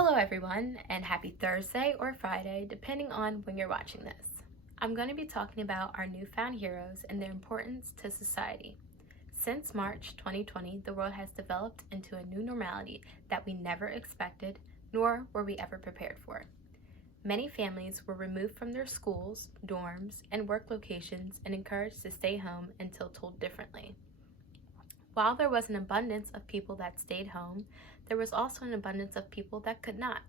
Hello everyone, and happy Thursday or Friday, depending on when you're watching this. I'm going to be talking about our newfound heroes and their importance to society. Since March 2020, the world has developed into a new normality that we never expected, nor were we ever prepared for. Many families were removed from their schools, dorms, and work locations and encouraged to stay home until told differently. While there was an abundance of people that stayed home, there was also an abundance of people that could not.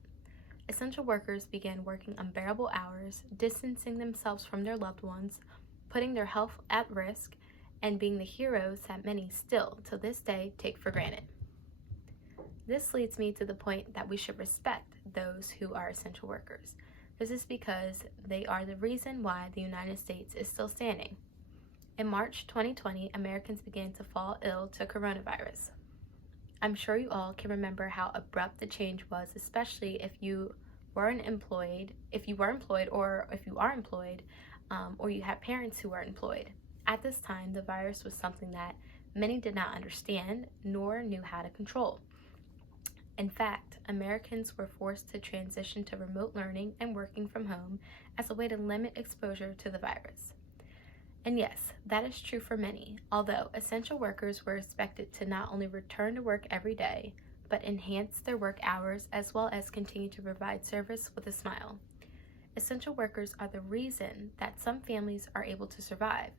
Essential workers began working unbearable hours, distancing themselves from their loved ones, putting their health at risk, and being the heroes that many still, to this day, take for granted. This leads me to the point that we should respect those who are essential workers. This is because they are the reason why the United States is still standing. In March 2020, Americans began to fall ill to coronavirus. I'm sure you all can remember how abrupt the change was, especially if you weren't employed, or if you are employed, or you have parents who are employed. At this time, the virus was something that many did not understand nor knew how to control. In fact, Americans were forced to transition to remote learning and working from home as a way to limit exposure to the virus. And yes, that is true for many, although essential workers were expected to not only return to work every day, but enhance their work hours as well as continue to provide service with a smile. Essential workers are the reason that some families are able to survive.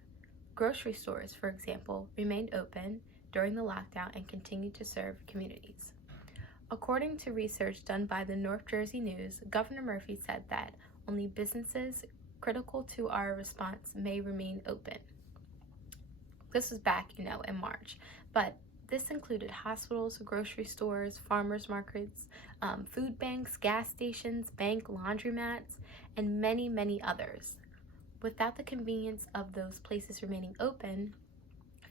Grocery stores, for example, remained open during the lockdown and continued to serve communities. According to research done by the North Jersey News, Governor Murphy said that only businesses critical to our response may remain open. This was back, in March, but this included hospitals, grocery stores, farmers markets, food banks, gas stations, bank laundromats, and many, many others. Without the convenience of those places remaining open,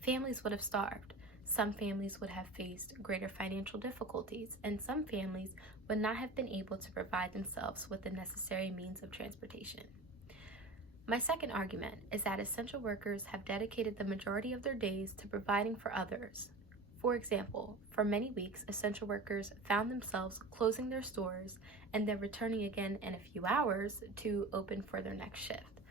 families would have starved. Some families would have faced greater financial difficulties, and some families would not have been able to provide themselves with the necessary means of transportation. My second argument is that essential workers have dedicated the majority of their days to providing for others. For example, for many weeks, essential workers found themselves closing their stores and then returning again in a few hours to open for their next shift.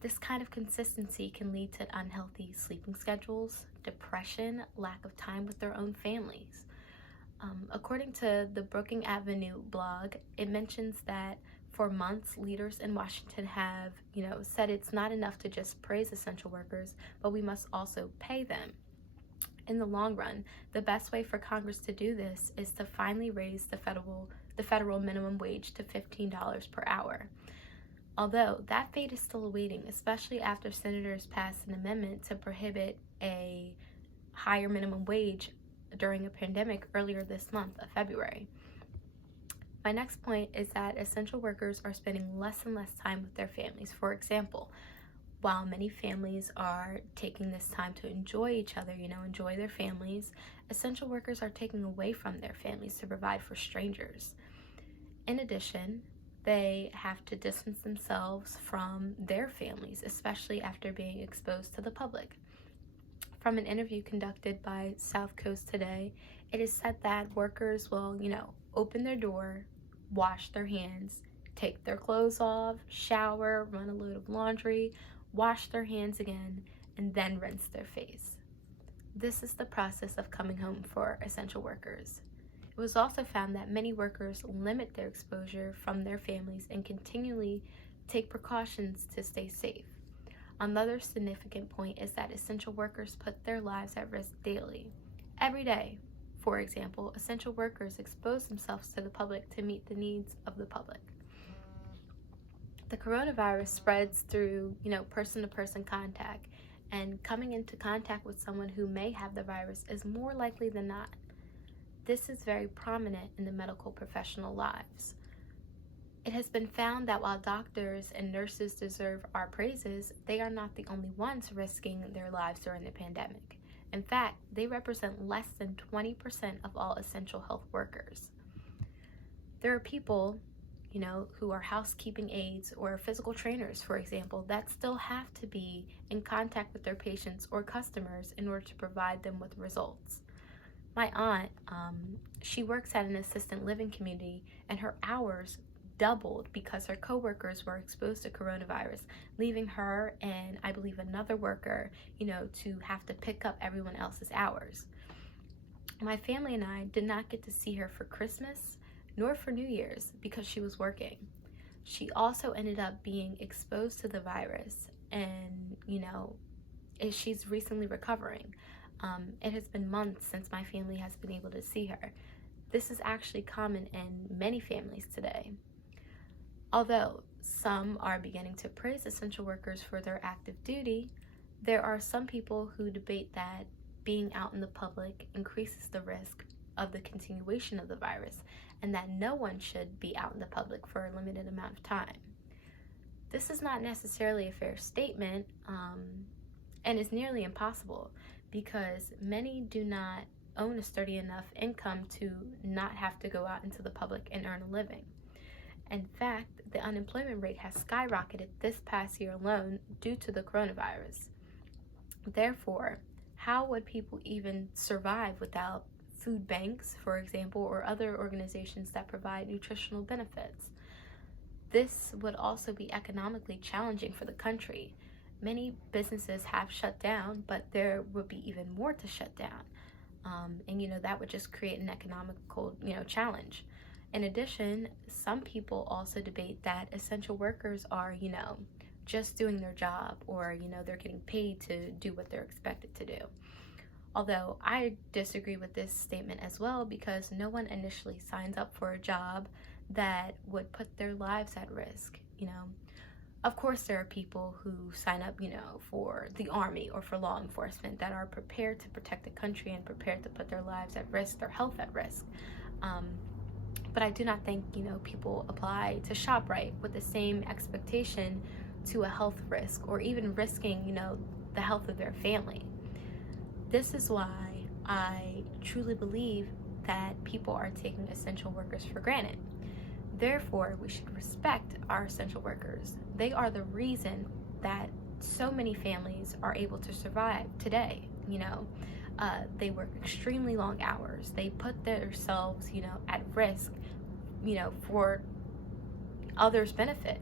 This kind of consistency can lead to unhealthy sleeping schedules, depression, lack of time with their own families. According to the Brookings Avenue blog, it mentions that for months, leaders in Washington have, said it's not enough to just praise essential workers, but we must also pay them. In the long run, the best way for Congress to do this is to finally raise the federal minimum wage to $15 per hour. Although that fate is still awaiting, especially after senators passed an amendment to prohibit a higher minimum wage during a pandemic earlier this month of February. My next point is that essential workers are spending less and less time with their families. For example, while many families are taking this time to enjoy each other, enjoy their families, essential workers are taking away from their families to provide for strangers. In addition, they have to distance themselves from their families, especially after being exposed to the public. From an interview conducted by South Coast Today, it is said that workers will, open their door, wash their hands, take their clothes off, shower, run a load of laundry, wash their hands again, and then rinse their face. This is the process of coming home for essential workers. It was also found that many workers limit their exposure from their families and continually take precautions to stay safe. Another significant point is that essential workers put their lives at risk daily. Every day, for example, essential workers expose themselves to the public to meet the needs of the public. The coronavirus spreads through, person-to-person contact, and coming into contact with someone who may have the virus is more likely than not. This is very prominent in the medical professional lives. It has been found that while doctors and nurses deserve our praises, they are not the only ones risking their lives during the pandemic. In fact, they represent less than 20% of all essential health workers. There are people, who are housekeeping aides or physical trainers, for example, that still have to be in contact with their patients or customers in order to provide them with results. My aunt, she works at an assisted living community, and her hours doubled because her coworkers were exposed to coronavirus, leaving her and I believe another worker, to have to pick up everyone else's hours. My family and I did not get to see her for Christmas nor for New Year's because she was working. She also ended up being exposed to the virus, and she's recently recovering. It has been months since my family has been able to see her. This is actually common in many families today. Although some are beginning to praise essential workers for their active duty, there are some people who debate that being out in the public increases the risk of the continuation of the virus, and that no one should be out in the public for a limited amount of time. This is not necessarily a fair statement, and is nearly impossible because many do not own a sturdy enough income to not have to go out into the public and earn a living. In fact, the unemployment rate has skyrocketed this past year alone due to the coronavirus. Therefore, how would people even survive without food banks, for example, or other organizations that provide nutritional benefits? This would also be economically challenging for the country. Many businesses have shut down, but there would be even more to shut down. And that would just create an economical, challenge. In addition, some people also debate that essential workers are, just doing their job, or, they're getting paid to do what they're expected to do. Although I disagree with this statement as well, because no one initially signs up for a job that would put their lives at risk. Of course, there are people who sign up, for the army or for law enforcement that are prepared to protect the country and prepared to put their lives at risk, their health at risk. But I do not think, people apply to ShopRite with the same expectation to a health risk, or even risking, the health of their family. This is why I truly believe that people are taking essential workers for granted. Therefore, we should respect our essential workers. They are the reason that so many families are able to survive today. They work extremely long hours. They put themselves, at risk, for others' benefit.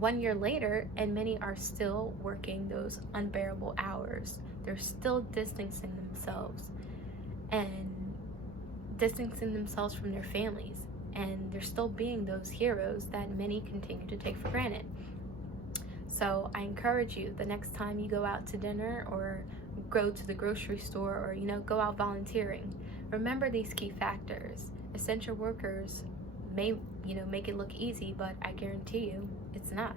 1 year later, and many are still working those unbearable hours. They're still distancing themselves from their families. And they're still being those heroes that many continue to take for granted. So I encourage you, the next time you go out to dinner or go to the grocery store, or go out volunteering, remember these key factors. Essential workers may make it look easy, but I guarantee you it's not.